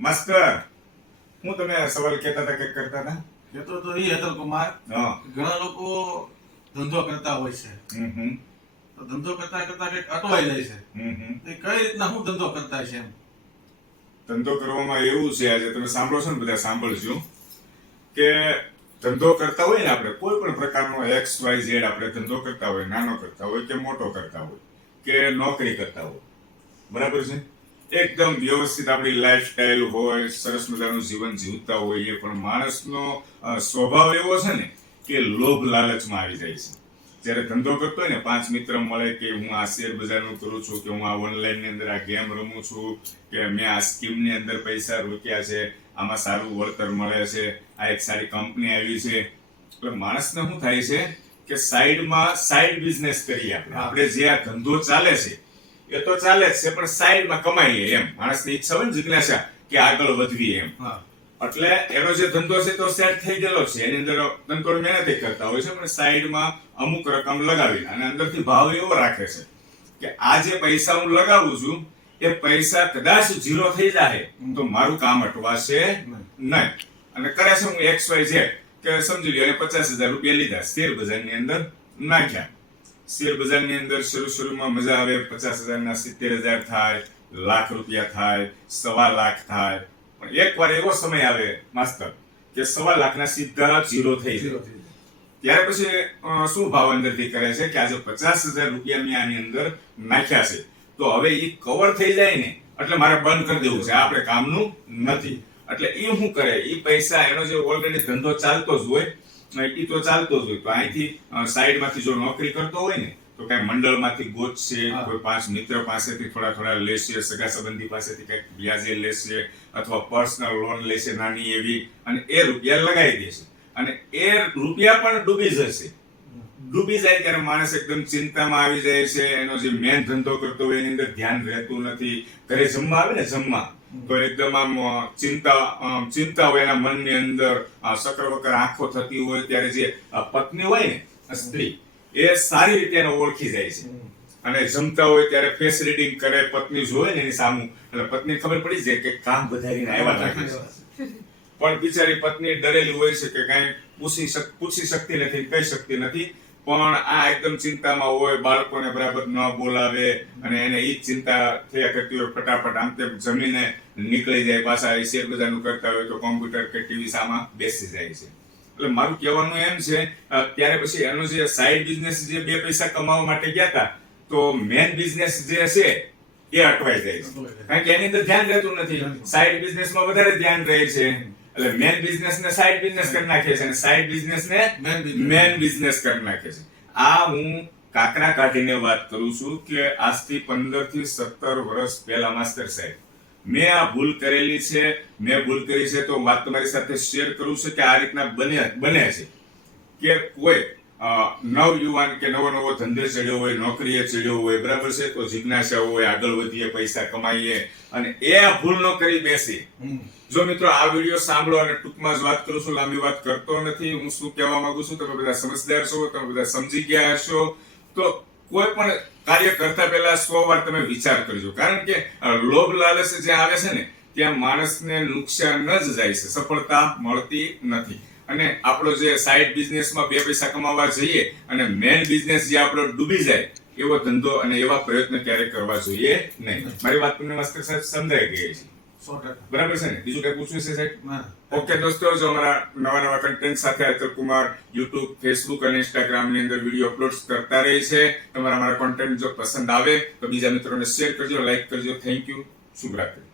Master, હું તમે સવાલ કહેતા હતા કે કરતા હતા? કહેતો તો એ હતો કુમાર, હા. ઘણા લોકો ધંધો કરતા હોય છે, હમ. તો ધંધો કરતા કરતા કંઈક અટવાઈ જાય છે. હમ. તો એ કઈ રીતના હું ધંધો કરતા છે એમ? ધંધો કરવામાં એવું છે, આજે તમે સાંભળો છો ને, બધા સાંભળજો કે ધંધો કરતા હોય ને, આપણે કોઈ પણ પ્રકારનો XYZ આપણે ધંધો કરતા હોય, નાનો કરતા હોય કે મોટો કરતા હોય કે નોકરી કરતા હોય, બરાબર છે, એકદમ વ્યવસ્થિત આપણી લાઈફસ્ટાઈલ હોય, સરસ મજાનું જીવન જીવતા હોઈએ, પણ માણસનો સ્વભાવ એવો છે ને કે લોભ લાલચમાં આવી જાય છે. જ્યારે ધંધો કરતો હોય ને, 5 મિત્ર મળે કે હું આ શેર બજારનું કરું છું, કે હું આ ઓનલાઈન ની અંદર આ ગેમ રમું છું, કે મેં આ સ્કીમ ની અંદર પૈસા રોક્યા છે, આમાં સારું વળતર મળે છે, આ એક સારી કંપની આવી છે, એટલે માણસને શું થાય છે કે સાઈડમાં સાઈડ બિઝનેસ કરીએ આપણે જે આ ધંધો ચાલે છે એ તો ચાલે જ છે, પણ સાઈડમાં કમાઈએ એમ માણસની ઈચ્છા હોય ને, જિજ્ઞાસા કે આગળ વધવીએ એમ. એટલે એનો જે ધંધો છે તો સેટ થઈ ગયેલો છે, એની અંદર તનતોડ મહેનત કરતા હોય છે, પણ સાઈડમાં અમુક રકમ લગાવી અને અંદરથી ભાવ એવો રાખે છે કે આ જે પૈસા હું લગાવું છું એ પૈસા કદાચ ઝીરો થઈ જાય તો મારું કામ અટવાશે નહીં. અને કરે છે હું XYZ કે સમજી લો, એને 50,000 રૂપિયા લીધા, શેર બજારની અંદર નાખ્યા. શેર બજારની અંદર શરૂમાં મજા આવે, 50,000 ના 70,000 થાય, લાખ રૂપિયા થાય, 1.25 લાખ થાય. પણ એકવાર એવો સમય આવે માસ્ટર કે 1.25 લાખના સીધા ઝીરો થઈ જાય. ત્યારે પછી શું ભાવ અંદરથી કરે છે કે આજે 50,000 રૂપિયા મેં આની અંદર નાખ્યા છે, તો હવે એ કવર થઈ જાય ને એટલે મારે બંધ કરી દેવું છે, આપણે કામનું નથી. એટલે એ શું કરે, એ પૈસા એનો જે ઓલરેડી ધંધો ચાલતો જ હોય એ તો ચાલતો જ હોય, તો અહીંથી સાઈડમાંથી જો નોકરી કરતો હોય ને તો કઈ મંડળમાંથી ગોતશે, કોઈ 5 મિત્ર પાસેથી થોડા લેશે, સગા સંબંધી પાસેથી કઈક વ્યાજે લેશે, અથવા પર્સનલ લોન લેશે નાની એવી, અને એ રૂપિયા લગાવી દેશે, અને એ રૂપિયા પણ ડૂબી જશે. ડૂબી જાય ત્યારે માણસ એકદમ ચિંતામાં આવી જાય છે, એનો જે મેન ધંધો કરતો હોય એની અંદર ધ્યાન રહેતું નથી. ઘરે જમવા આવે ને, જમવા તો એકદમ આમ ચિંતા હોય એના મનની અંદર, સકર વકર આંખો થતી હોય, ત્યારે જે પત્ની હોય ને, સ્ત્રી, એ સારી રીતે એને ઓળખી જાય છે, અને જમતા હોય ત્યારે ફેસ રીડિંગ કરે, પત્ની જોવે ને એની સામું, એટલે પત્ની ખબર પડી જાય કે કામ વધારીને આવ્યા લાગે છે. પણ બિચારી પત્ની ડરેલી હોય છે કે કઈ પૂછી શકતી નથી, કહી શકતી નથી, પણ આ એકદમ ચિંતામાં હોય, બાળકોને બરાબર ન બોલાવે, અને એને ઈ ચિંતા થયા કરતી હોય, ફટાફટ આમ તેમ જમીને નીકળી જાય, પાછા શેર બજારનું કરતા હોય તો કોમ્પ્યુટર કે ટીવી સામા બેસી જાય છે. એટલે મારું કહેવાનું એમ છે, ત્યારે પછી એનો જે સાઈડ બિઝનેસ જે 2 પૈસા કમાવા માટે ગયા હતા, તો મેન બિઝનેસ જે છે એ અટવાઈ જાય છે, કારણ કે એની અંદર ધ્યાન રહેતું નથી. સાઈડ બિઝનેસમાં વધારે ધ્યાન રહે છે, એટલે મેન બિઝનેસ ને સાઈડ બિઝનેસ કરી નાખે છે, અને સાઈડ બિઝનેસ ને મેન બિઝનેસ કરી નાખે છે. આ હું કાકરા કાઢીને વાત કરું છું કે આજથી 15 થી 17 વર્ષ પહેલા માસ્ટર સાહેબ મેં આ ભૂલ કરેલી છે, મેં ભૂલ કરી છે, તો વાત તમારી સાથે શેર કરું છું કે આ રીતના બને છે કે કોઈ નવયુવાન કે નવો ધંધે ચડ્યો હોય, નોકરીએ ચડ્યો હોય, બરાબર છે, તો જિજ્ઞાસા હોય આગળ વધીએ, પૈસા કમાઈએ, અને એ આ ભૂલ ન કરી બેસી. જો મિત્રો આ વિડીયો સાંભળો, અને ટૂંકમાં જ વાત કરું છું, લાંબી વાત કરતો નથી. હું શું કહેવા માંગુ છું, તમે બધા સમજદાર છો, તમે બધા સમજી ગયા હશો, તો કોઈ પણ કાર્ય કરતા પહેલા 100 વાર તમે વિચાર કરજો, કારણ કે લોભ લાલચ જે આવે છે ને ત્યાં માણસને નુકસાન જ જાય છે, સફળતા મળતી નથી. અને આપણો જે સાઈડ બિઝનેસમાં 2 પૈસા કમાવા જઈએ અને મેન બિઝનેસ જે આપણો ડૂબી જાય, એવો ધંધો અને એવા પ્રયત્ન ક્યારેય કરવા જોઈએ નહીં. મારી વાત તમને માસ્ટર સાહેબ સમજાઈ ગઈ છે, બરાબર છે ને? બીજું કઈ પૂછવું છે સાહેબ? ઓકે દોસ્તો, જો અમારા નવા કન્ટેન્ટ સાથે અતુલ કુમાર YouTube, Facebook અને Instagram ની અંદર વિડીયો અપલોડ કરતા રહે છે. તમારા અમારા કોન્ટેન્ટ જો પસંદ આવે તો બીજા મિત્રોને શેર કરજો, લાઈક કરજો. Thank you. શુભરાત્રી.